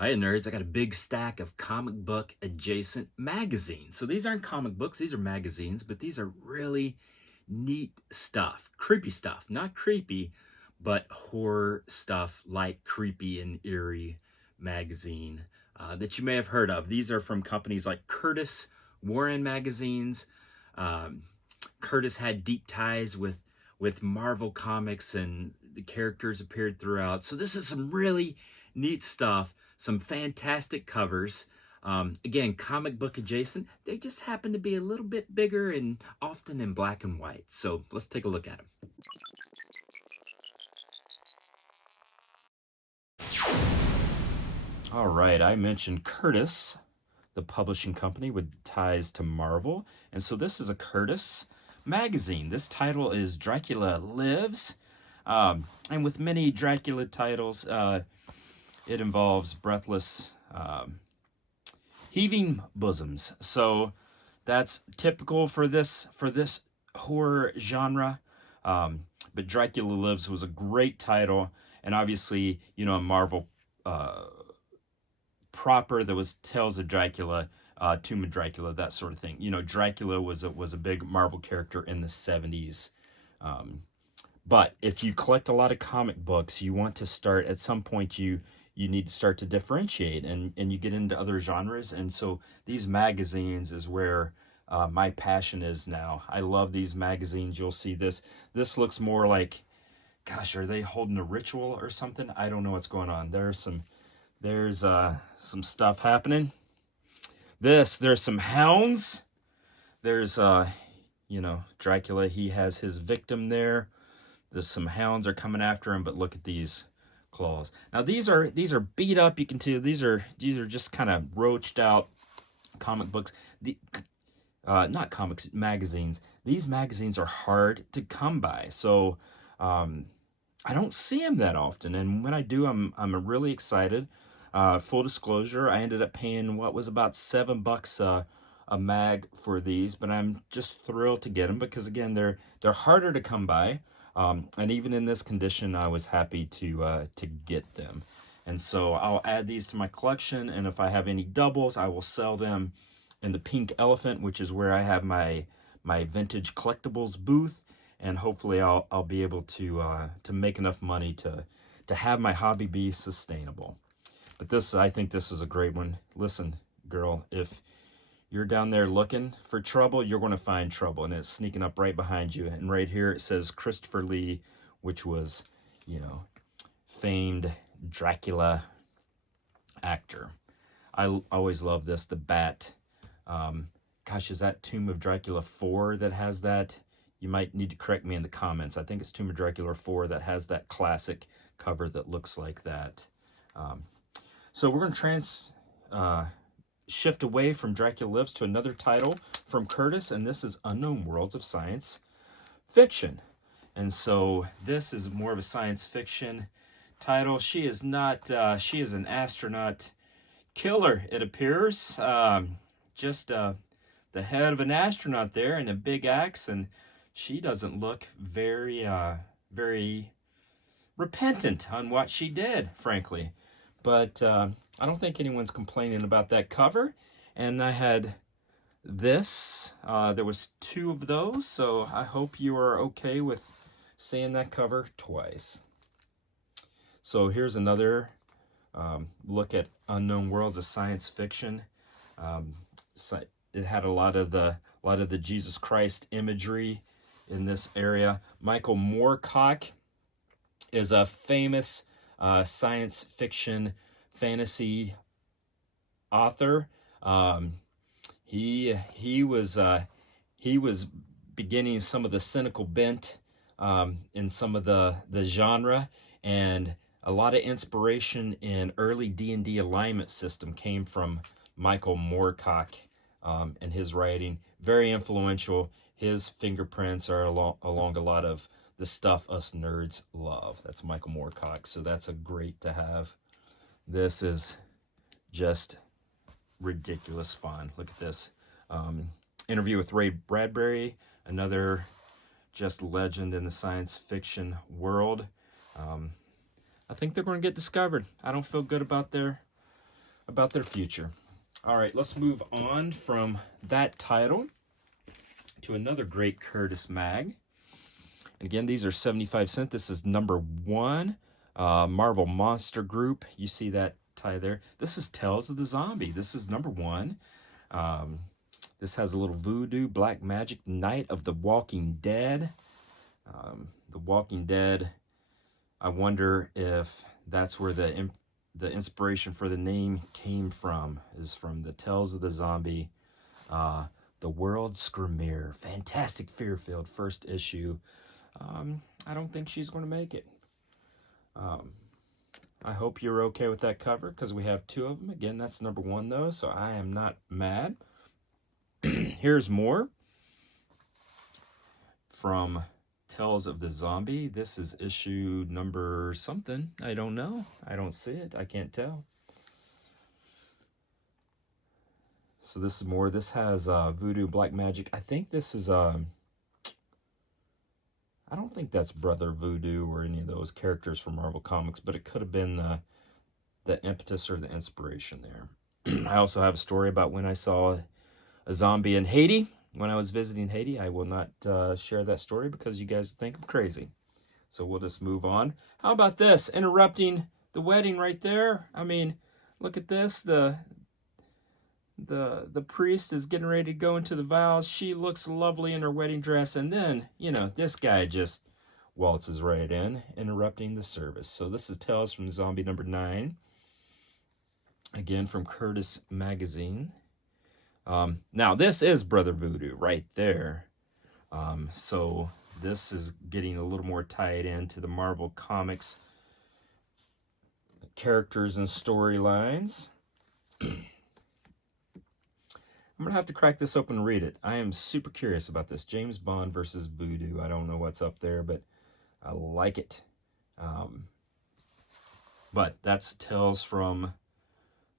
Hi, nerds. I got a big stack of comic book adjacent magazines. So these aren't comic books, these are magazines, but these are really neat stuff. Creepy stuff. Not creepy, but horror stuff like Creepy and Eerie magazine that you may have heard of. These are from companies like Curtis Warren magazines. Um, Curtis had deep ties with Marvel Comics, and the characters appeared throughout. So this is some really neat stuff, some fantastic covers. Again, comic book adjacent. They just happen to be a little bit bigger and often in black and white. So let's take a look at them. All right, I mentioned Curtis, the publishing company with ties to Marvel. And so this is a Curtis magazine. This title is Dracula Lives. And with many Dracula titles, it involves breathless, heaving bosoms. So that's typical for this horror genre. But Dracula Lives was a great title, and obviously, you know, a Marvel proper that was Tales of Dracula, Tomb of Dracula, that sort of thing. You know, Dracula was a big Marvel character in the 70s. But if you collect a lot of comic books, you want to start at some point. You need to start to differentiate, and you get into other genres. And so these magazines is where my passion is now. I love these magazines. You'll see this. This looks more like, gosh, are they holding a ritual or something? I don't know what's going on. There's some stuff happening. There's some hounds. There's you know, Dracula, he has his victim there. There's some hounds are coming after him, but look at these claws. Now these are beat up. You can tell these are just kind of roached out comic books. Not comics, magazines. These magazines are hard to come by. So I don't see them that often, and when I do, I'm really excited. Full disclosure, I ended up paying what was about $7 a mag for these, but I'm just thrilled to get them because again, they're harder to come by. And even in this condition, I was happy to get them. And so I'll add these to my collection, and if I have any doubles, I will sell them in the Pink Elephant, which is where I have my vintage collectibles booth, and hopefully I'll be able to make enough money to have my hobby be sustainable. But I think this is a great one. Listen, girl, if you're down there looking for trouble, you're going to find trouble, and it's sneaking up right behind you. And right here it says Christopher Lee, which was, you know, famed Dracula actor. I always love this, the bat. Gosh, is that Tomb of Dracula 4 that has that? You might need to correct me in the comments. I think it's Tomb of Dracula 4 that has that classic cover that looks like that. So we're going to shift away from Dracula Lives to another title from Curtis, and this is Unknown Worlds of Science Fiction. And so this is more of a science fiction title. She is not, she is an astronaut killer, it appears. Just the head of an astronaut there and a big axe, and she doesn't look very, very repentant on what she did, frankly. But I don't think anyone's complaining about that cover. And I had this. There was 2 of those, so I hope you are okay with seeing that cover twice. So here's another look at Unknown Worlds of Science Fiction. It had a lot of the Jesus Christ imagery in this area. Michael Moorcock is a famous science fiction fantasy author. He was beginning some of the cynical bent in some of the genre, and a lot of inspiration in early D&D alignment system came from Michael Moorcock and his writing. Very influential. His fingerprints are along a lot of the stuff us nerds love. That's Michael Moorcock, so that's a great to have. This is just ridiculous fun. Look at this. Interview with Ray Bradbury, another just legend in the science fiction world. I think they're going to get discovered. I don't feel good about their about their future. All right, let's move on from that title to another great Curtis mag. And again, these are 75 cents. This is number 1, Marvel Monster Group. You see that tie there. This is Tales of the Zombie. This is number 1. This has a little voodoo, black magic, Night of the Walking Dead. The Walking Dead, I wonder if that's where the inspiration for the name came from, is from the Tales of the Zombie, the World's Screamer, fantastic fear-filled first issue. I don't think she's going to make it. I hope you're okay with that cover, because we have 2 of them. Again, that's number 1 though, so I am not mad. Here's more from Tales of the Zombie. This is issue number something. I don't know. I don't see it. I can't tell. So this is more. This has voodoo, black magic. I think this is I don't think that's Brother Voodoo or any of those characters from Marvel Comics, but it could have been the impetus or the inspiration there. I also have a story about when I saw a zombie in Haiti. When I was visiting Haiti, I will not share that story because you guys think I'm crazy. So we'll just move on. How about this? Interrupting the wedding right there. I mean, look at this. The priest is getting ready to go into the vows. She looks lovely in her wedding dress. And then, you know, this guy just waltzes right in, interrupting the service. So this is Tales from Zombie number 9. Again, from Curtis Magazine. Now, this is Brother Voodoo right there. So this is getting a little more tied into the Marvel Comics characters and storylines. I'm going to have to crack this open and read it. I am super curious about this. James Bond versus Voodoo. I don't know what's up there, but I like it. But that's Tales from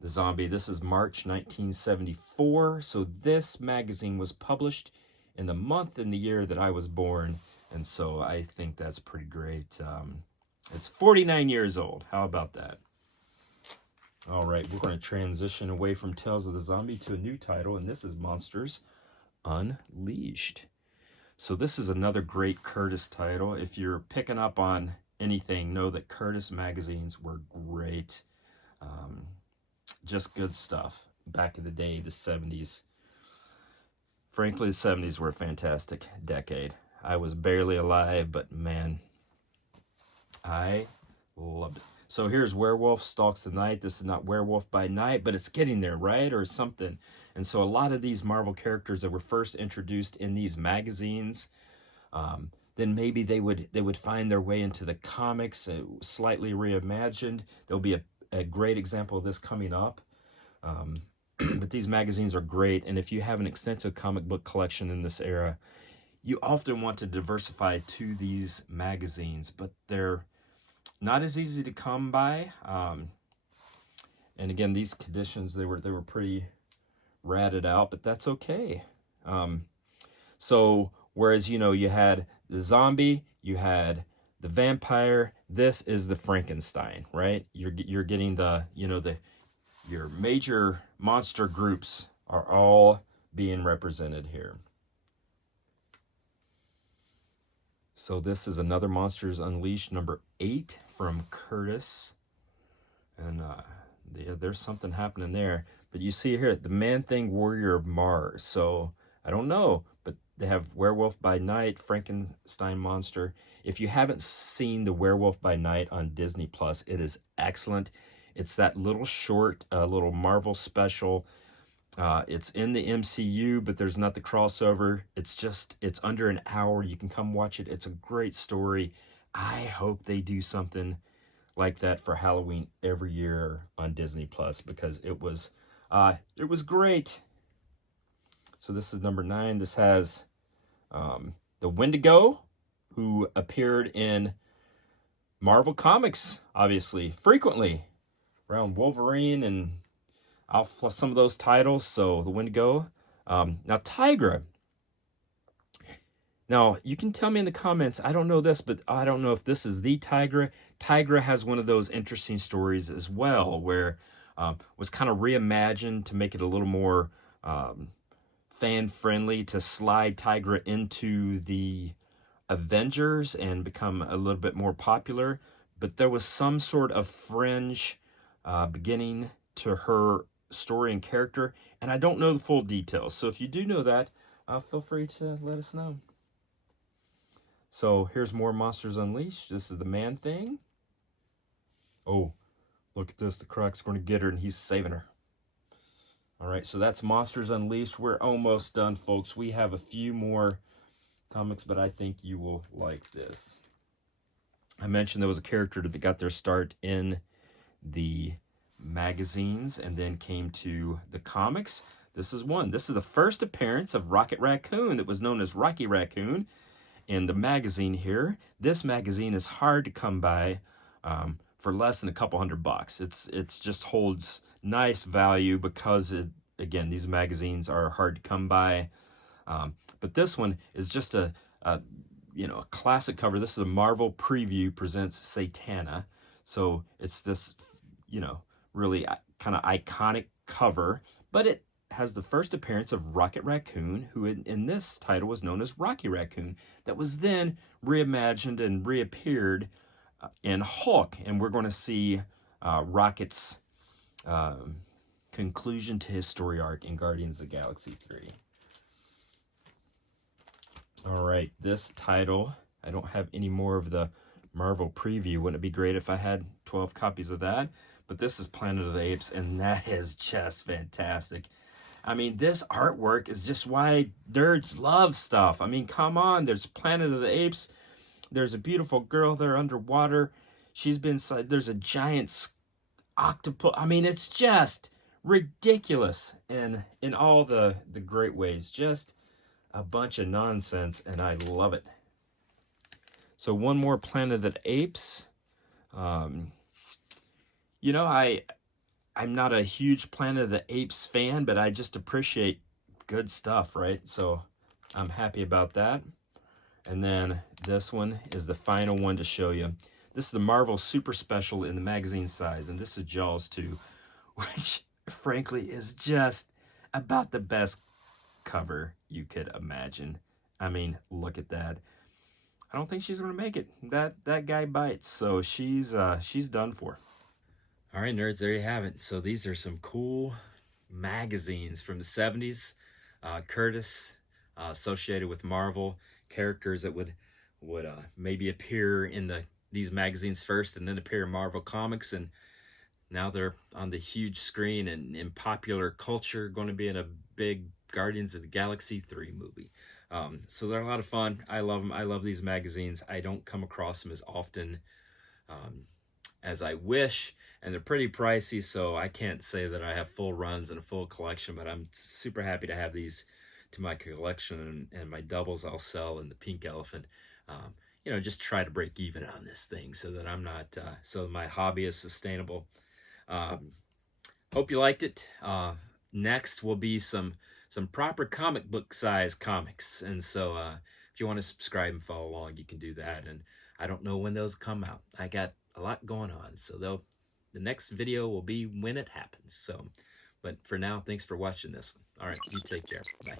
the Zombie. This is March 1974. So this magazine was published in the month and the year that I was born. And so I think that's pretty great. It's 49 years old. How about that? All right, we're going to transition away from Tales of the Zombie to a new title, and this is Monsters Unleashed. So this is another great Curtis title. If you're picking up on anything, know that Curtis magazines were great. Just good stuff. Back in the day, the 70s. Frankly, the 70s were a fantastic decade. I was barely alive, but man, I loved it. So here's Werewolf Stalks the Night. This is not Werewolf by Night, but it's getting there, right? Or something. And so a lot of these Marvel characters that were first introduced in these magazines, then maybe they would find their way into the comics, slightly reimagined. There'll be a great example of this coming up. But these magazines are great. And if you have an extensive comic book collection in this era, you often want to diversify to these magazines, but they're not as easy to come by. And again, these conditions, they were pretty ratted out, but that's okay. So whereas, you know, you had the zombie, you had the vampire, this is the Frankenstein, right? You're getting the, you know, your major monster groups are all being represented here. So this is another Monsters Unleashed number 8 from Curtis. And yeah, there's something happening there. But you see here, the Man-Thing Warrior of Mars. So I don't know, but they have Werewolf by Night, Frankenstein Monster. If you haven't seen the Werewolf by Night on Disney Plus, it is excellent. It's that little short, little Marvel special. It's in the MCU, but there's not the crossover. It's under an hour. You can come watch it. It's a great story. I hope they do something like that for Halloween every year on Disney Plus, because it was great. So this is number 9. This has the Wendigo, who appeared in Marvel Comics, obviously, frequently, around Wolverine and some of those titles. So the Wendigo. Now Tigra. Now you can tell me in the comments. I don't know this, but I don't know if this is the Tigra. Tigra has one of those interesting stories as well, where was kind of reimagined to make it a little more fan-friendly, to slide Tigra into the Avengers and become a little bit more popular. But there was some sort of fringe beginning to her story and character, and I don't know the full details. So if you do know that, feel free to let us know. So here's more Monsters Unleashed. This is the Man-Thing. Oh, look at this. The Croc's going to get her, and he's saving her. All right, so that's Monsters Unleashed. We're almost done, folks. We have a few more comics, but I think you will like this. I mentioned there was a character that got their start in the magazines and then came to the comics. This is one. This is the first appearance of Rocket Raccoon that was known as Rocky Raccoon in the magazine here. This magazine is hard to come by for less than a couple $100. It's just holds nice value because again, these magazines are hard to come by. But this one is just a classic cover. This is a Marvel Preview presents Satana. So it's this, really kind of iconic cover, but it has the first appearance of Rocket Raccoon, who in this title was known as Rocky Raccoon, that was then reimagined and reappeared in Hulk. And we're going to see Rocket's conclusion to his story arc in Guardians of the Galaxy 3. All right, this title, I don't have any more of the Marvel Preview. Wouldn't it be great if I had 12 copies of that? But this is Planet of the Apes, and that is just fantastic. I mean, this artwork is just why nerds love stuff. I mean, come on, there's Planet of the Apes. There's a beautiful girl there underwater. There's a giant octopus. I mean, it's just ridiculous in all the great ways. Just a bunch of nonsense, and I love it. So one more Planet of the Apes. I'm not a huge Planet of the Apes fan, but I just appreciate good stuff, right? So I'm happy about that. And then this one is the final one to show you. This is the Marvel Super Special in the magazine size, and this is Jaws 2, which frankly is just about the best cover you could imagine. I mean, look at that. I don't think she's going to make it. That guy bites, so she's done for. All right, nerds, there you have it. So these are some cool magazines from the 70s. Curtis, associated with Marvel, characters that would maybe appear in these magazines first and then appear in Marvel Comics, and now they're on the huge screen and in popular culture, going to be in a big Guardians of the Galaxy 3 movie. So they're a lot of fun. I love them. I love these magazines. I don't come across them as often as I wish, and they're pretty pricey, so I can't say that I have full runs and a full collection, but I'm super happy to have these to my collection, and my doubles I'll sell in the Pink Elephant. Just try to break even on this thing so that I'm not, so my hobby is sustainable. Hope you liked it. Next will be some proper comic book size comics, and so if you want to subscribe and follow along, you can do that. And I don't know when those come out. I got a lot going on, so the next video will be when it happens. So, but for now, thanks for watching this one. All right, you take care. Bye.